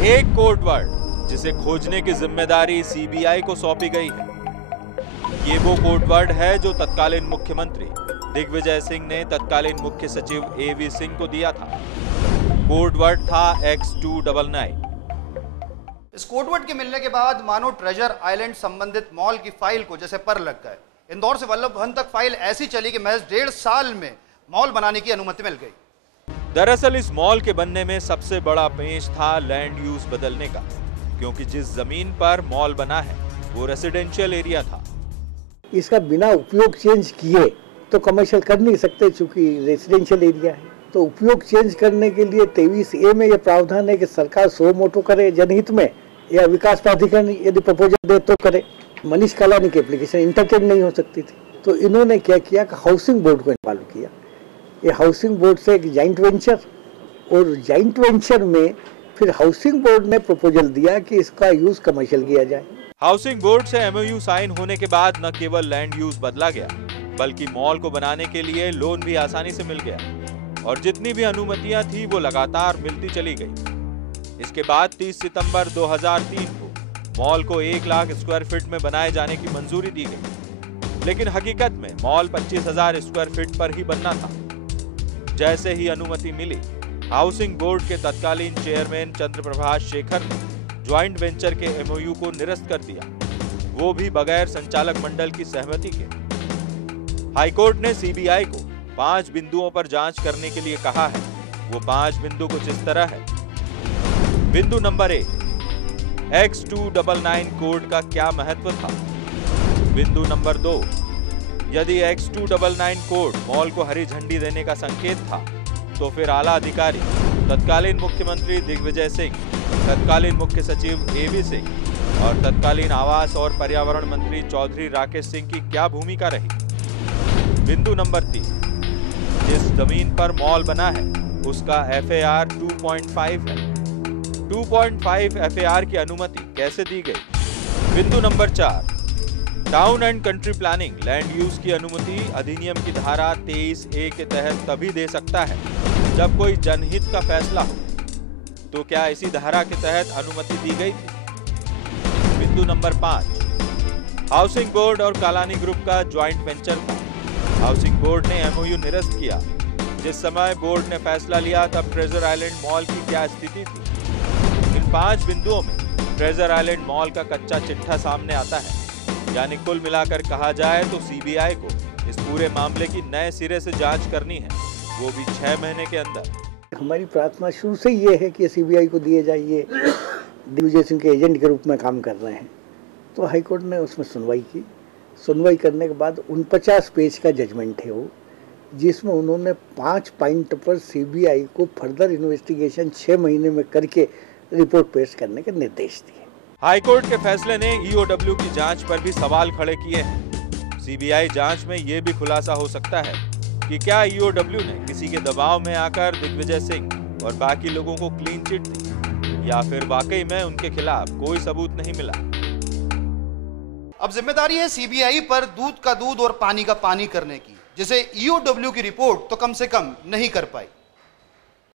एक code word जिसे खोजने की जिम्मेदारी सीबीआई को सौंपी गई है। ये वो कोड वर्ड है जो तत्कालीन मुख्यमंत्री दिग्विजय सिंह ने तत्कालीन मुख्य सचिव एवी सिंह को दिया था। कोड वर्ड था X299। इस कोडवर्ड के मिलने के बाद मानो ट्रेजर आइलैंड संबंधित मॉल की फाइल को जैसे पर लग गए। इंदौर से वल्लभ भवन तक फाइल ऐसी चली कि महज 1.5 साल में मॉल बनाने की अनुमति मिल गई। दरअसल इस मॉल के बनने में सबसे बड़ा पेंच था लैंड यूज बदलने का, क्योंकि जिस जमीन पर मॉल बना है वो रेसिडेंशियल एरिया था। इसका बिना उपयोग चेंज किए तो कमर्शियल कर नहीं सकते, चूंकि रेसिडेंशियल एरिया है। तो उपयोग चेंज करने के लिए 23A में यह प्रावधान है कि सरकार सो मोटो करे जनहित में, या विकास प्राधिकरण यदि प्रपोजल दे तो करे। मनीष कालानी की एप्लीकेशन इंटरटेन नहीं हो सकती थी, तो इन्होंने क्या किया कि हाउसिंग बोर्ड को इन्वॉल्व किया। ये हाउसिंग बोर्ड से एक जॉइंट वेंचर, और जॉइंट वेंचर में फिर हाउसिंग बोर्ड ने प्रपोजल दिया कि इसका यूज कमर्शियल किया जाए। हाउसिंग बोर्ड से MOU साइन होने के बाद न केवल लैंड यूज बदला गया, बल्कि मॉल को बनाने के लिए लोन भी आसानी से मिल गया, और जितनी भी अनुमतियां थी वो लगातार मिलती चली गई। इसके बाद 30 सितंबर 2003 को मॉल को 1 लाख स्क्वायर फीट में बनाए जाने की मंजूरी दी गई, लेकिन हकीकत में मॉल 25,000 स्क्वायर फीट पर ही बनना था। जैसे ही अनुमति मिली, हाउसिंग बोर्ड के तत्कालीन चेयरमैन चंद्रप्रभाष शेखर ने ज्वाइंट वेंचर के MOU को निरस्त कर दिया, वो भी बगैर संचालक मंडल की सहमति के। हाईकोर्ट ने CBI को 5 बिंदुओं पर जांच करने के लिए कहा है। वो 5 बिंदु कुछ इस तरह है। बिंदु नंबर 1, X299 कोड का क्या महत्व था। बिंदु नंबर 2, यदि X299 कोड मॉल को हरी झंडी देने का संकेत था, तो फिर आला अधिकारी तत्कालीन मुख्यमंत्री दिग्विजय सिंह, तत्कालीन मुख्य सचिव एवी सिंह और तत्कालीन आवास और पर्यावरण मंत्री चौधरी राकेश सिंह की क्या भूमिका रही। बिंदु नंबर 3, जिस जमीन पर मॉल बना है उसका FAR 2.5 है। 2.5 FAR की अनुमति कैसे दी गई। बिंदु number 4, town and country planning land use की अनुमति अधिनियम की धारा 23A के तहत तभी दे सकता है जब कोई जनहित का फैसला हो, तो क्या इसी धारा के तहत अनुमति दी गई थी। बिंदु नंबर 5, हाउसिंग बोर्ड और कालानी ग्रुप का ज्वाइंट वेंचर था। हाउसिंग बोर्ड ने MOU निरस्त किया। जिस समय बोर्ड ने फैसला लिया तब ट्रेजर आइलैंड मॉल की क्या स्थिति थी। इन 5 बिंदुओं में ट्रेजर आइलैंड मॉल का कच्चा चिट्ठा सामने आता है। यानी कुल मिलाकर कहा जाए तो CBI को इस पूरे मामले की नए सिरे से जांच करनी है, वो भी 6 महीने के अंदर। हमारी प्रार्थना शुरू से ये है कि CBI को दिए जाए। ये दिग्विजय सिंह के एजेंट के रूप में काम कर रहे हैं। तो हाईकोर्ट ने उसमें सुनवाई की। सुनवाई करने के बाद 49 पेज का जजमेंट है वो, जिसमें उन्होंने 5 पॉइंट पर CBI को फर्दर इन्वेस्टिगेशन 6 महीने में करके रिपोर्ट पेश करने के निर्देश दिए। हाईकोर्ट के फैसले ने EOW की जांच पर भी सवाल खड़े किए हैं। CBI जांच में यह भी खुलासा हो सकता है कि क्या EOW ने किसी के दबाव में आकर दिग्विजय सिंह और बाकी लोगों को क्लीन चिट दी, या फिर वाकई में उनके खिलाफ कोई सबूत नहीं मिला। अब जिम्मेदारी है CBI पर दूध का दूध और पानी का पानी करने की, जिसे EOW की रिपोर्ट तो कम से कम नहीं कर पाई।